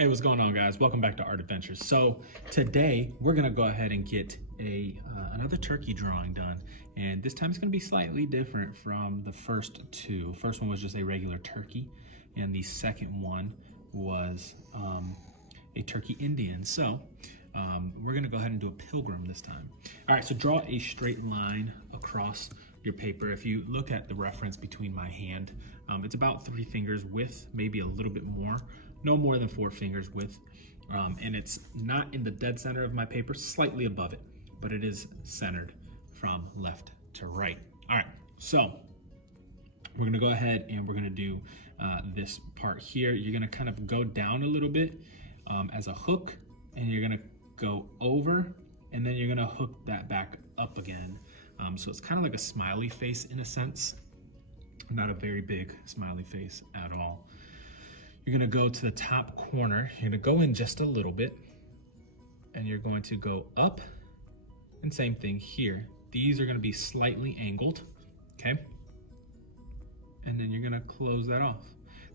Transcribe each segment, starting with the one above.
Hey, what's going on, guys? Welcome back to Art Adventures. So today we're gonna go ahead and get another turkey drawing done, and this time it's gonna be slightly different from the first two. First one was just a regular turkey, and the second one was a turkey Indian. So we're gonna go ahead and do a pilgrim this time. All right, so draw a straight line across your paper. If you look at the reference between my hand, it's about 3 fingers width, maybe a little bit more. No more than 4 fingers width, and it's not in the dead center of my paper, slightly above it, but it is centered from left to right. All right, so we're gonna go ahead and we're gonna do this part here. You're gonna kind of go down a little bit as a hook, and you're gonna go over, and then you're gonna hook that back up again. So it's kind of like a smiley face in a sense, not a very big smiley face at all. You're gonna go to the top corner. You're gonna go in just a little bit, and you're going to go up, and same thing here. These are gonna be slightly angled, okay? And then you're gonna close that off.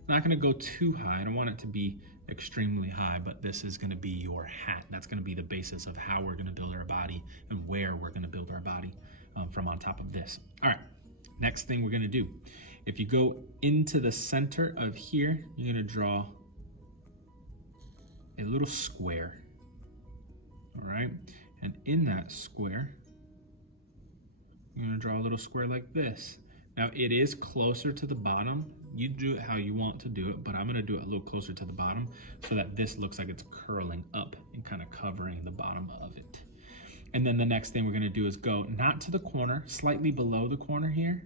Not gonna go too high. I don't want it to be extremely high, but this is gonna be your hat. That's gonna be the basis of how we're gonna build our body and where we're gonna build our body from on top of this. All right, next thing we're gonna do. If you go into the center of here, you're gonna draw a little square, all right? And in that square, you're gonna draw a little square like this. Now it is closer to the bottom. You do it how you want to do it, but I'm gonna do it a little closer to the bottom so that this looks like it's curling up and kind of covering the bottom of it. And then the next thing we're gonna do is go not to the corner, slightly below the corner here.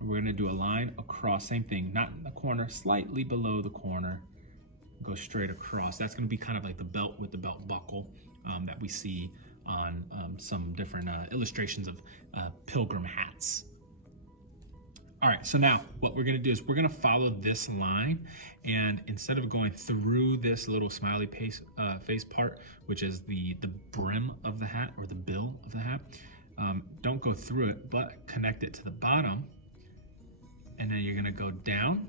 We're gonna do a line across, same thing, not in the corner, slightly below the corner, go straight across. That's gonna be kind of like the belt with the belt buckle that we see on some different illustrations of pilgrim hats. All right, so now what we're gonna do is we're gonna follow this line, and instead of going through this little smiley face part, which is the brim of the hat or the bill of the hat, don't go through it, but connect it to the bottom. And then you're gonna go down,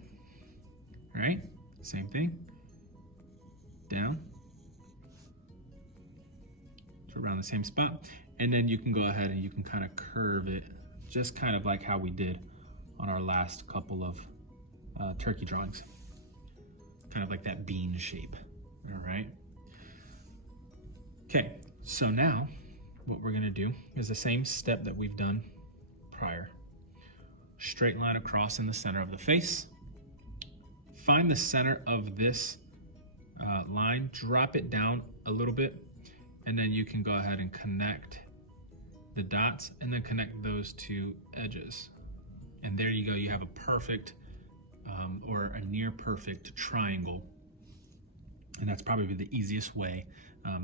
right? Same thing, down. So around the same spot. And then you can go ahead and you can kind of curve it, just kind of like how we did on our last couple of turkey drawings. Kind of like that bean shape, all right? Okay, so now what we're gonna do is the same step that we've done prior. Straight line across in the center of the face. Find the center of this line, drop it down a little bit, and then you can go ahead and connect the dots and then connect those 2 edges. And there you go, you have a perfect or a near perfect triangle. And that's probably the easiest way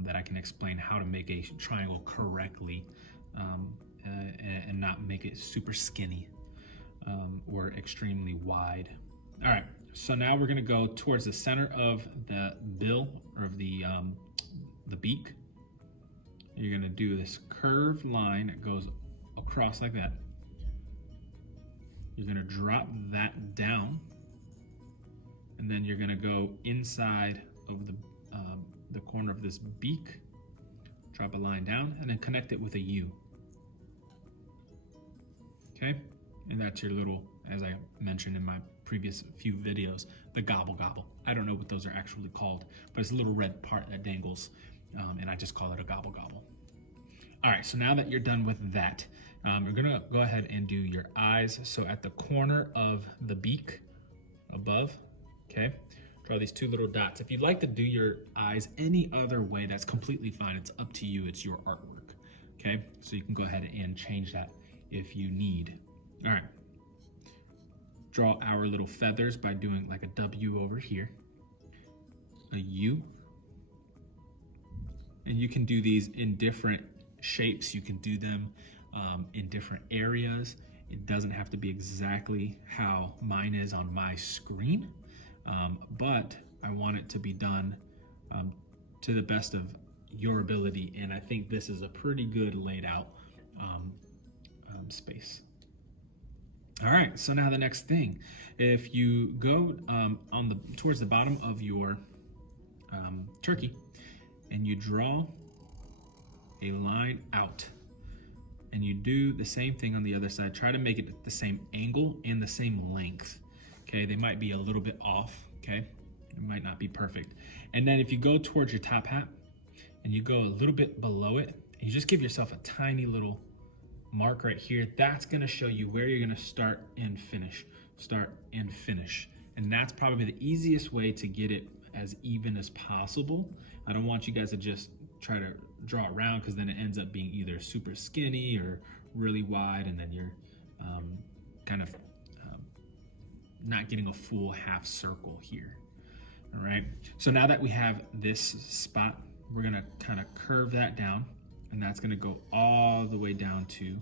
that I can explain how to make a triangle correctly and not make it super skinny. Or extremely wide. All right, so now we're gonna go towards the center of the bill or of the beak. You're gonna do this curved line that goes across like that. You're gonna drop that down, and then you're gonna go inside of the corner of this beak, drop a line down, and then connect it with a U. Okay? And that's your little, as I mentioned in my previous few videos, the gobble gobble. I don't know what those are actually called, but it's a little red part that dangles, and I just call it a gobble gobble. All right, so now that you're done with that, we're gonna go ahead and do your eyes. So at the corner of the beak above, okay, draw these 2 little dots. If you'd like to do your eyes any other way, that's completely fine. It's up to you, it's your artwork, okay? So you can go ahead and change that if you need. All right, draw our little feathers by doing like a W over here, a U, and you can do these in different shapes. You can do them in different areas. It doesn't have to be exactly how mine is on my screen, but I want it to be done to the best of your ability, and I think this is a pretty good laid out space. All right, so now the next thing, if you go towards the bottom of your turkey, and you draw a line out, and you do the same thing on the other side. Try to make it the same angle and the same length. Okay, they might be a little bit off. Okay, it might not be perfect. And then if you go towards your top hat and you go a little bit below it, and you just give yourself a tiny little mark right here, that's gonna show you where you're gonna start and finish. Start and finish. And that's probably the easiest way to get it as even as possible. I don't want you guys to just try to draw around, because then it ends up being either super skinny or really wide, and then you're kind of not getting a full half circle here. All right, so now that we have this spot, we're gonna kind of curve that down, and that's gonna go all the way down to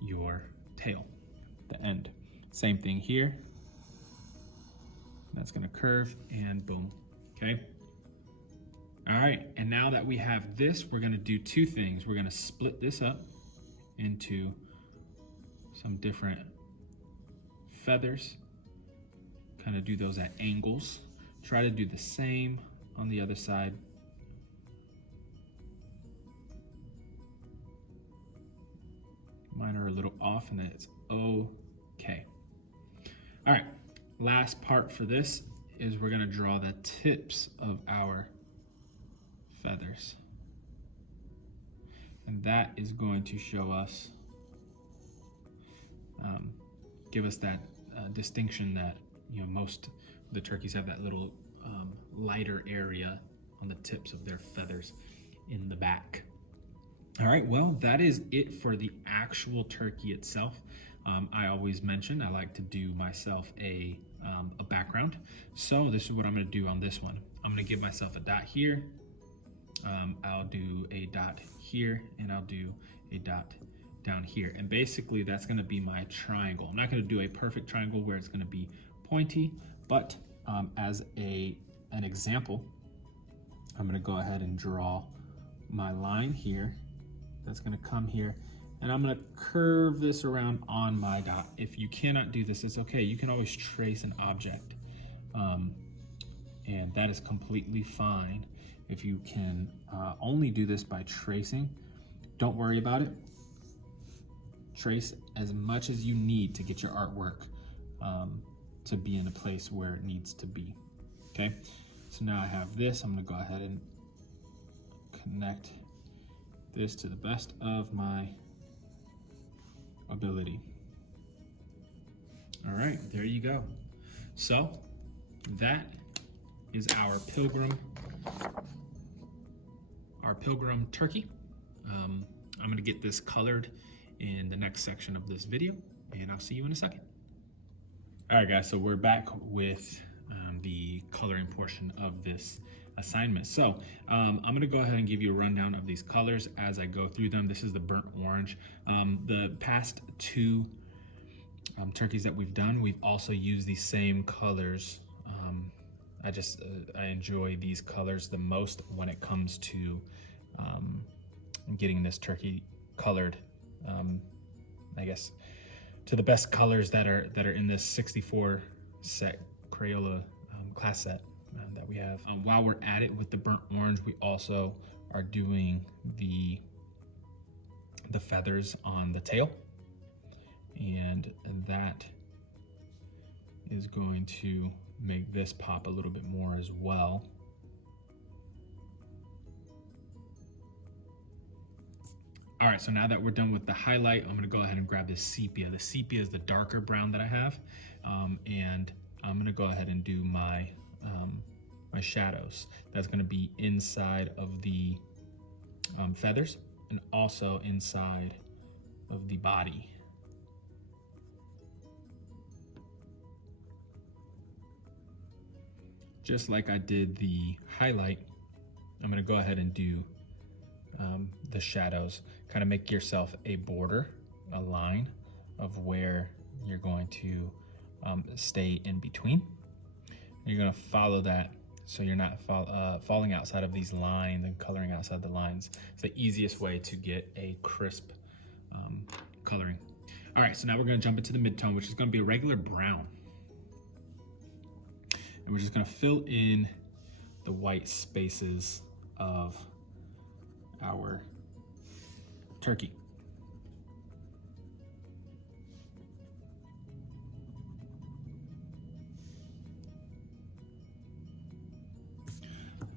your tail, the end. Same thing here. That's gonna curve, and boom, okay? All right, and now that we have this, we're gonna do two things. We're gonna split this up into some different feathers, kind of do those at angles. Try to do the same on the other side. Mine are a little off, and it's okay. All right, last part for this is we're gonna draw the tips of our feathers. And that is going to show us, give us that distinction that, you know, most of the turkeys have that little lighter area on the tips of their feathers in the back. All right, well, that is it for the actual turkey itself. I always mention I like to do myself a background. So this is what I'm gonna do on this one. I'm gonna give myself a dot here. I'll do a dot here, and I'll do a dot down here. And basically that's gonna be my triangle. I'm not gonna do a perfect triangle where it's gonna be pointy, but as an example, I'm gonna go ahead and draw my line here. That's gonna come here, and I'm gonna curve this around on my dot. If you cannot do this, it's okay. You can always trace an object, and that is completely fine. If you can only do this by tracing, don't worry about it. Trace as much as you need to get your artwork to be in a place where it needs to be, okay? So now I have this. I'm gonna go ahead and connect this to the best of my ability. All right, there you go. So that is our Pilgrim turkey. I'm gonna get this colored in the next section of this video, and I'll see you in a second. All right, guys, so we're back with the coloring portion of this assignment. So I'm gonna go ahead and give you a rundown of these colors as I go through them. This is the burnt orange. The past two turkeys that we've done, we've also used these same colors. I enjoy these colors the most when it comes to getting this turkey colored, I guess, to the best colors that are in this 64 set Crayola class set that we have. While we're at it with the burnt orange, we also are doing the feathers on the tail, and that is going to make this pop a little bit more as well. All right, so now that we're done with the highlight, I'm gonna go ahead and grab this sepia. The sepia is the darker brown that I have, and I'm gonna go ahead and do my my shadows. That's gonna be inside of the feathers, and also inside of the body. Just like I did the highlight, I'm gonna go ahead and do the shadows. Kind of make yourself a border, a line of where you're going to stay in between. You're gonna follow that so you're not falling outside of these lines and coloring outside the lines. It's the easiest way to get a crisp coloring. All right, so now we're gonna jump into the mid-tone, which is gonna be a regular brown. And we're just gonna fill in the white spaces of our turkey.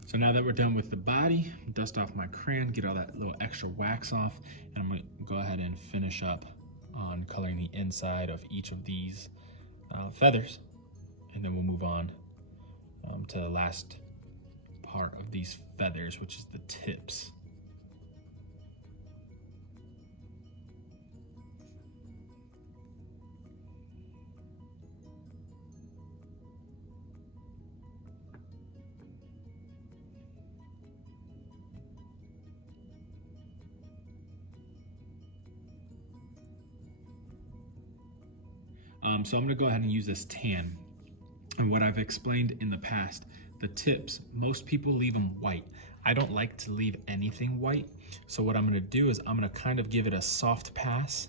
So now that we're done with the body, dust off my crayon, get all that little extra wax off, and I'm gonna go ahead and finish up on coloring the inside of each of these feathers. And then we'll move on to the last part of these feathers, which is the tips. So I'm gonna go ahead and use this tan. And what I've explained in the past, the tips, most people leave them white. I don't like to leave anything white. So what I'm gonna do is I'm gonna kind of give it a soft pass.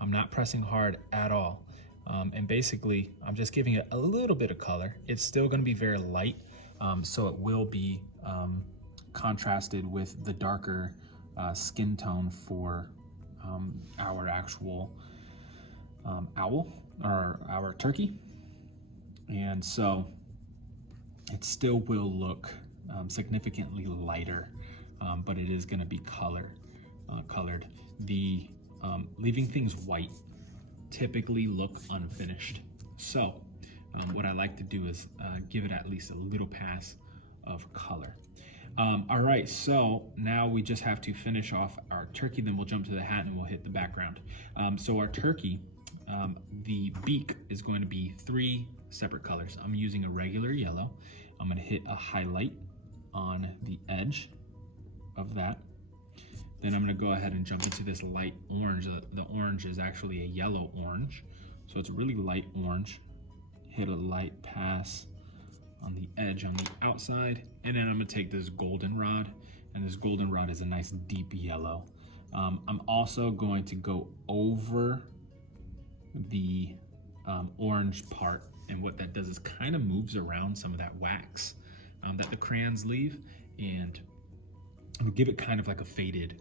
I'm not pressing hard at all. And basically, I'm just giving it a little bit of color. It's still gonna be very light, so it will be contrasted with the darker skin tone for our actual owl, or our turkey. And so it still will look significantly lighter, but it is going to be colored. The leaving things white typically look unfinished. So what I like to do is give it at least a little pass of color. All right, so now we just have to finish off our turkey, then we'll jump to the hat and we'll hit the background. So our turkey, the beak is going to be 3 separate colors. I'm using a regular yellow. I'm going to hit a highlight on the edge of that. Then I'm going to go ahead and jump into this light orange. The orange is actually a yellow orange, so it's really light orange. Hit a light pass on the edge on the outside, and then I'm going to take this goldenrod, and this goldenrod is a nice deep yellow. I'm also going to go over the orange part, and what that does is kind of moves around some of that wax that the crayons leave, and it'll give it kind of like a faded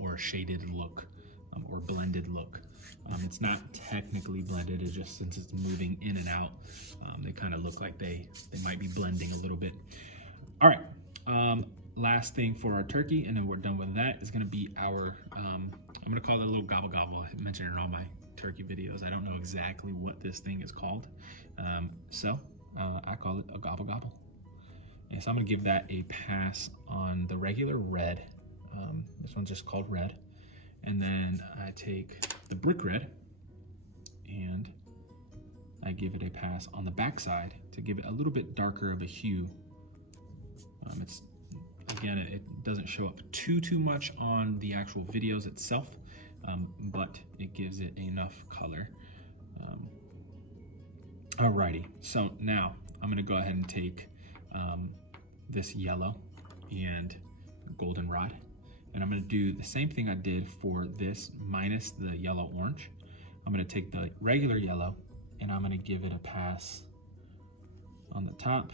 or a shaded look, or blended look. It's not technically blended, it's just since it's moving in and out, they kind of look like they might be blending a little bit. All right, last thing for our turkey, and then we're done with that, is gonna be our, I'm gonna call it a little gobble gobble. I mentioned it in all my turkey videos. I don't know exactly what this thing is called, so I call it a gobble gobble. And so I'm gonna give that a pass on the regular red. This one's just called red. And then I take the brick red and I give it a pass on the backside to give it a little bit darker of a hue. It's, again, it doesn't show up too much on the actual videos itself, but it gives it enough color. Alrighty, so now I'm gonna go ahead and take this yellow and goldenrod, and I'm gonna do the same thing I did for this minus the yellow orange. I'm gonna take the regular yellow and I'm gonna give it a pass on the top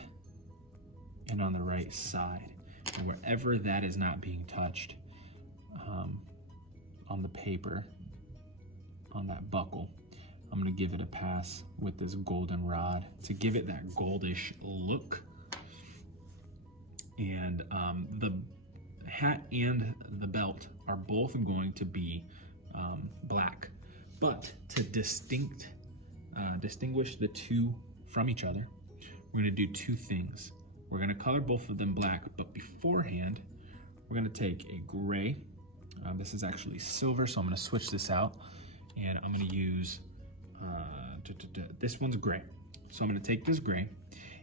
and on the right side. And wherever that is not being touched on the paper, on that buckle, I'm gonna give it a pass with this goldenrod to give it that goldish look. And the hat and the belt are both going to be black, but to distinguish the two from each other, we're gonna do 2 things. We're gonna color both of them black, but beforehand, we're gonna take a gray. This is actually silver, so I'm gonna switch this out, and I'm gonna use, this one's gray. So I'm gonna take this gray,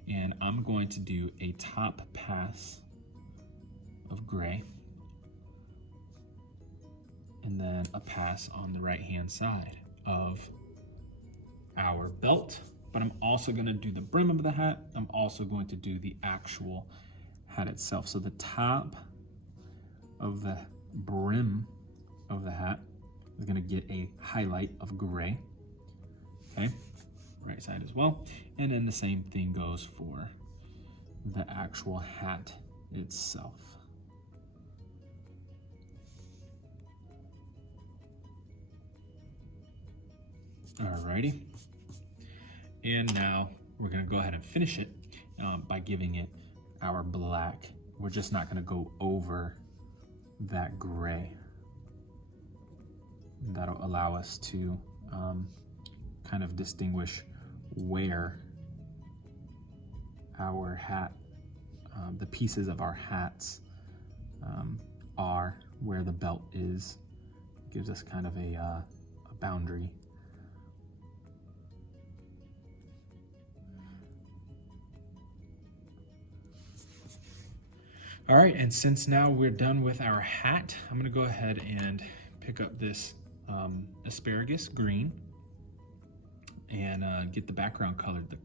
and I'm going to do a top pass of gray, and then a pass on the right-hand side of our belt. But I'm also gonna do the brim of the hat. I'm also going to do the actual hat itself. So the top of the brim of the hat is gonna get a highlight of gray, okay? Right side as well. And then the same thing goes for the actual hat itself. Alrighty, and now we're gonna go ahead and finish it by giving it our black. We're just not gonna go over that gray. That'll allow us to kind of distinguish where our hat, the pieces of our hats are, where the belt is. Gives us kind of a boundary. All right, and since now we're done with our hat, I'm gonna go ahead and pick up this asparagus green and get the background colored. The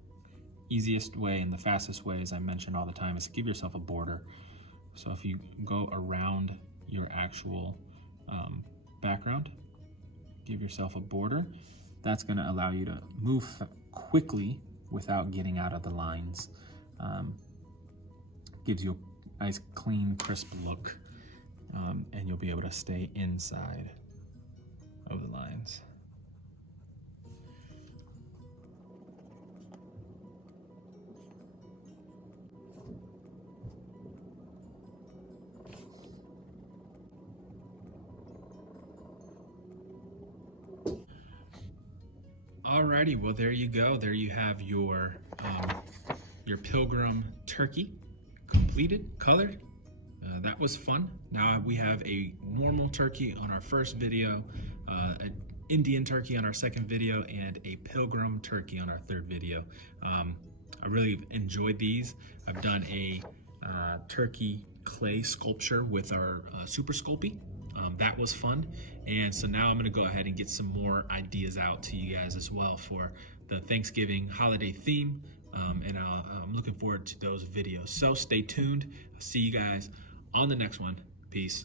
easiest way and the fastest way, as I mention all the time, is to give yourself a border. So if you go around your actual background, give yourself a border. That's gonna allow you to move quickly without getting out of the lines. Gives you a nice, clean, crisp look, and you'll be able to stay inside of the lines. Alrighty, well there you go. There you have your Pilgrim turkey completed, colored. That was fun. Now we have a normal turkey on our first video, an Indian turkey on our second video, and a Pilgrim turkey on our third video. I really enjoyed these. I've done a turkey clay sculpture with our Super Sculpey. That was fun. And so now I'm gonna go ahead and get some more ideas out to you guys as well for the Thanksgiving holiday theme. And I'm looking forward to those videos. So stay tuned. I'll see you guys on the next one. Peace.